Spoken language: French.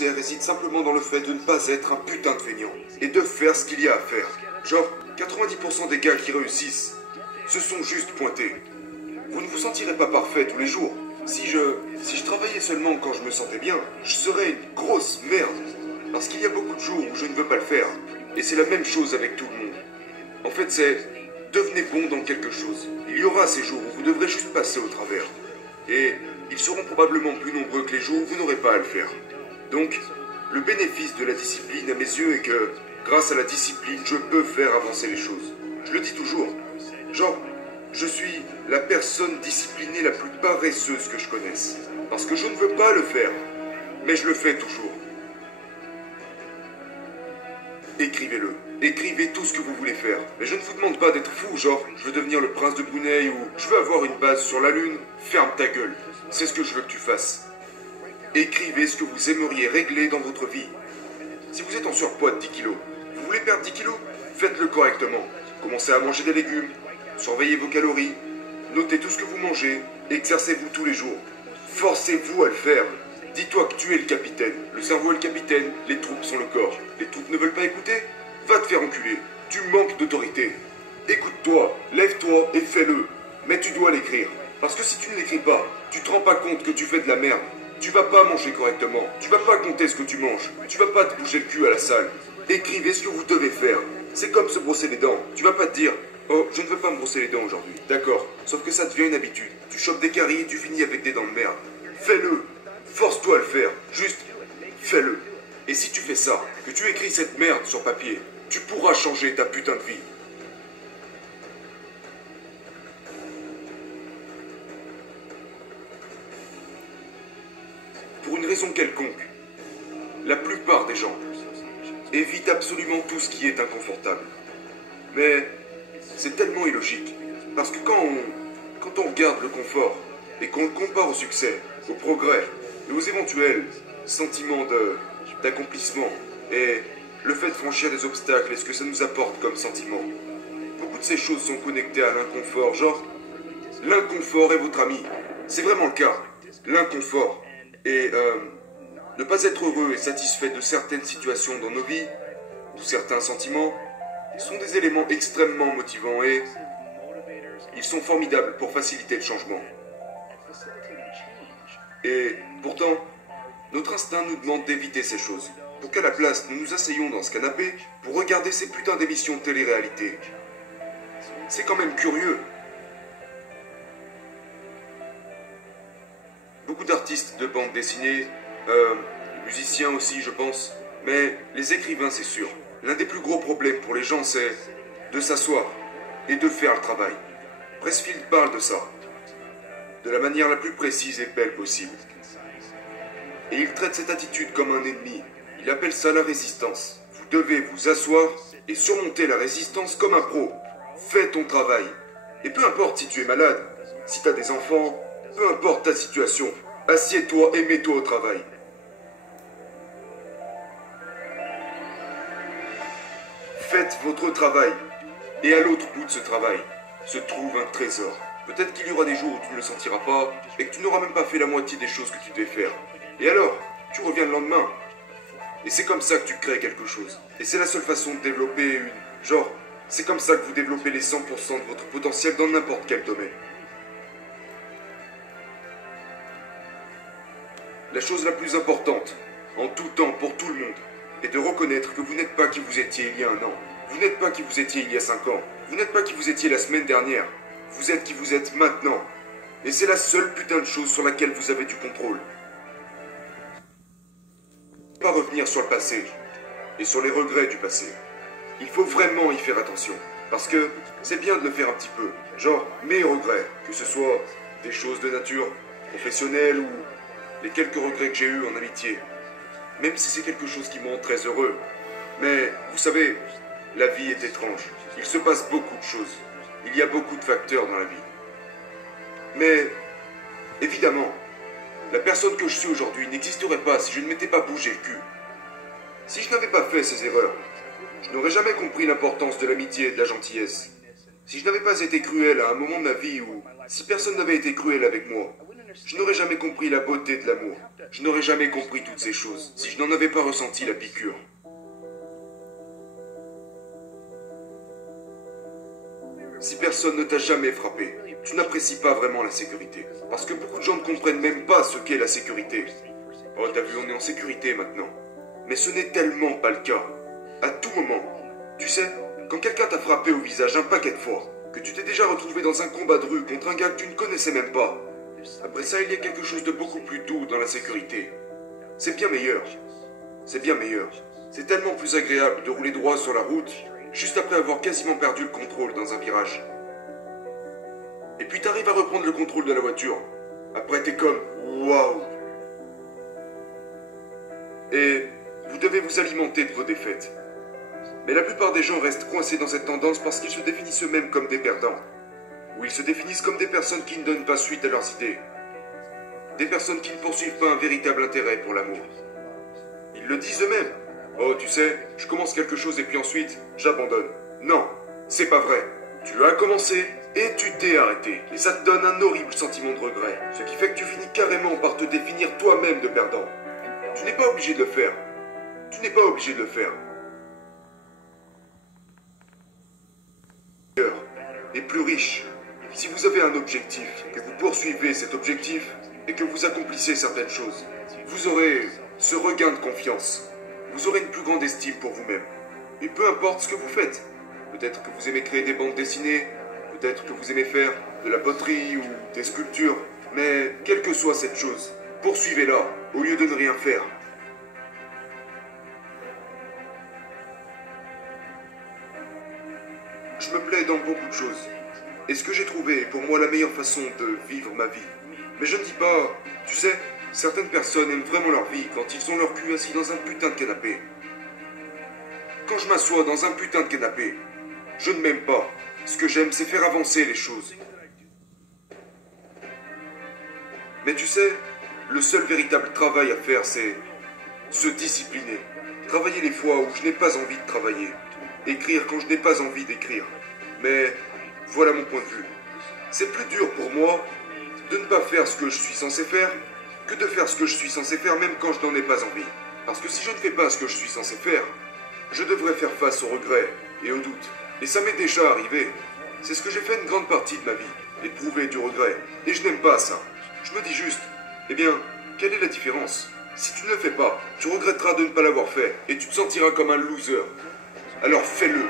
succès réside simplement dans le fait de ne pas être un putain de feignant et de faire ce qu'il y a à faire. Genre, 90% des gars qui réussissent se sont juste pointés. Vous ne vous sentirez pas parfait tous les jours. Si je travaillais seulement quand je me sentais bien, je serais une grosse merde. Parce qu'il y a beaucoup de jours où je ne veux pas le faire. Et c'est la même chose avec tout le monde. En fait, c'est devenez bon dans quelque chose. Il y aura ces jours où vous devrez juste passer au travers. Et ils seront probablement plus nombreux que les jours où vous n'aurez pas à le faire. Donc, le bénéfice de la discipline à mes yeux est que, grâce à la discipline, je peux faire avancer les choses. Je le dis toujours. Genre, je suis la personne disciplinée la plus paresseuse que je connaisse. Parce que je ne veux pas le faire. Mais je le fais toujours. Écrivez-le. Écrivez tout ce que vous voulez faire. Mais je ne vous demande pas d'être fou, genre, je veux devenir le prince de Brunei ou je veux avoir une base sur la lune. Ferme ta gueule. C'est ce que je veux que tu fasses. Écrivez ce que vous aimeriez régler dans votre vie. Si vous êtes en surpoids de 10 kilos, vous voulez perdre 10 kilos? Faites-le correctement. Commencez à manger des légumes. Surveillez vos calories. Notez tout ce que vous mangez. Exercez-vous tous les jours. Forcez-vous à le faire. Dis-toi que tu es le capitaine. Le cerveau est le capitaine. Les troupes sont le corps. Les troupes ne veulent pas écouter? Va te faire enculer. Tu manques d'autorité. Écoute-toi, lève-toi et fais-le. Mais tu dois l'écrire. Parce que si tu ne l'écris pas, tu te rends pas compte que tu fais de la merde. Tu vas pas manger correctement. Tu vas pas compter ce que tu manges. Tu vas pas te bouger le cul à la salle. Écrivez ce que vous devez faire. C'est comme se brosser les dents. Tu vas pas te dire « Oh, je ne veux pas me brosser les dents aujourd'hui. » D'accord. Sauf que ça devient une habitude. Tu chopes des caries et tu finis avec des dents de merde. Fais-le. Force-toi à le faire. Juste, fais-le. Et si tu fais ça, que tu écris cette merde sur papier, tu pourras changer ta putain de vie. Pour une raison quelconque, la plupart des gens évitent absolument tout ce qui est inconfortable. Mais c'est tellement illogique. Parce que quand on regarde le confort et qu'on le compare au succès, au progrès et aux éventuels sentiments d'accomplissement et le fait de franchir des obstacles et ce que ça nous apporte comme sentiment, beaucoup de ces choses sont connectées à l'inconfort. Genre, l'inconfort est votre ami. C'est vraiment le cas. L'inconfort. Et ne pas être heureux et satisfait de certaines situations dans nos vies, de certains sentiments, sont des éléments extrêmement motivants et ils sont formidables pour faciliter le changement. Et pourtant, notre instinct nous demande d'éviter ces choses, pour qu'à la place nous nous asseyions dans ce canapé pour regarder ces putains d'émissions de télé-réalité. C'est quand même curieux. Beaucoup d'artistes de bande dessinée, musiciens aussi je pense, mais les écrivains c'est sûr. L'un des plus gros problèmes pour les gens c'est de s'asseoir et de faire le travail. Pressfield parle de ça, de la manière la plus précise et belle possible. Et il traite cette attitude comme un ennemi. Il appelle ça la résistance. Vous devez vous asseoir et surmonter la résistance comme un pro. Fais ton travail. Et peu importe si tu es malade, si tu as des enfants, peu importe ta situation, assieds-toi et mets-toi au travail. Faites votre travail. Et à l'autre bout de ce travail se trouve un trésor. Peut-être qu'il y aura des jours où tu ne le sentiras pas et que tu n'auras même pas fait la moitié des choses que tu devais faire. Et alors, tu reviens le lendemain. Et c'est comme ça que tu crées quelque chose. Et c'est la seule façon de développer une... Genre, c'est comme ça que vous développez les 100% de votre potentiel dans n'importe quel domaine. La chose la plus importante, en tout temps, pour tout le monde, est de reconnaître que vous n'êtes pas qui vous étiez il y a 1 an. Vous n'êtes pas qui vous étiez il y a 5 ans. Vous n'êtes pas qui vous étiez la semaine dernière. Vous êtes qui vous êtes maintenant. Et c'est la seule putain de chose sur laquelle vous avez du contrôle. Pas revenir sur le passé et sur les regrets du passé. Il faut vraiment y faire attention. Parce que c'est bien de le faire un petit peu. Genre, mes regrets, que ce soit des choses de nature professionnelle ou les quelques regrets que j'ai eus en amitié. Même si c'est quelque chose qui me rend très heureux. Mais, vous savez, la vie est étrange. Il se passe beaucoup de choses. Il y a beaucoup de facteurs dans la vie. Mais, évidemment, la personne que je suis aujourd'hui n'existerait pas si je ne m'étais pas bougé le cul. Si je n'avais pas fait ces erreurs, je n'aurais jamais compris l'importance de l'amitié et de la gentillesse. Si je n'avais pas été cruel à un moment de ma vie ou si personne n'avait été cruel avec moi, Je n'aurais jamais compris la beauté de l'amour. Je n'aurais jamais compris toutes ces choses si je n'en avais pas ressenti la piqûre. Si personne ne t'a jamais frappé, tu n'apprécies pas vraiment la sécurité. Parce que beaucoup de gens ne comprennent même pas ce qu'est la sécurité. Oh, t'as vu, on est en sécurité maintenant. Mais ce n'est tellement pas le cas. À tout moment. Tu sais, quand quelqu'un t'a frappé au visage un paquet de fois, que tu t'es déjà retrouvé dans un combat de rue contre un gars que tu ne connaissais même pas, après ça, il y a quelque chose de beaucoup plus doux dans la sécurité. C'est bien meilleur. C'est bien meilleur. C'est tellement plus agréable de rouler droit sur la route, juste après avoir quasiment perdu le contrôle dans un virage. Et puis t'arrives à reprendre le contrôle de la voiture. Après t'es comme waouh. Et vous devez vous alimenter de vos défaites. Mais la plupart des gens restent coincés dans cette tendance parce qu'ils se définissent eux-mêmes comme des perdants. Ou ils se définissent comme des personnes qui ne donnent pas suite à leurs idées. Des personnes qui ne poursuivent pas un véritable intérêt pour l'amour. Ils le disent eux-mêmes. Oh, tu sais, je commence quelque chose et puis ensuite, j'abandonne. Non, c'est pas vrai. Tu as commencé et tu t'es arrêté. Et ça te donne un horrible sentiment de regret. Ce qui fait que tu finis carrément par te définir toi-même de perdant. Tu n'es pas obligé de le faire. Tu n'es pas obligé de le faire. Et plus riche. Si vous avez un objectif, que vous poursuivez cet objectif et que vous accomplissez certaines choses, vous aurez ce regain de confiance. Vous aurez une plus grande estime pour vous-même. Et peu importe ce que vous faites. Peut-être que vous aimez créer des bandes dessinées, peut-être que vous aimez faire de la poterie ou des sculptures, mais quelle que soit cette chose, poursuivez-la au lieu de ne rien faire. Je me plais dans beaucoup de choses. Et ce que j'ai trouvé est pour moi la meilleure façon de vivre ma vie. Mais je ne dis pas, tu sais, certaines personnes aiment vraiment leur vie quand ils ont leur cul assis dans un putain de canapé. Quand je m'assois dans un putain de canapé, je ne m'aime pas. Ce que j'aime, c'est faire avancer les choses. Mais tu sais, le seul véritable travail à faire, c'est se discipliner. Travailler les fois où je n'ai pas envie de travailler. Écrire quand je n'ai pas envie d'écrire. Mais voilà mon point de vue. C'est plus dur pour moi de ne pas faire ce que je suis censé faire que de faire ce que je suis censé faire même quand je n'en ai pas envie. Parce que si je ne fais pas ce que je suis censé faire, je devrais faire face aux regrets et aux doutes. Et ça m'est déjà arrivé. C'est ce que j'ai fait une grande partie de ma vie, éprouver du regret. Et je n'aime pas ça. Je me dis juste, eh bien, quelle est la différence? Si tu ne le fais pas, tu regretteras de ne pas l'avoir fait et tu te sentiras comme un loser. Alors fais-le.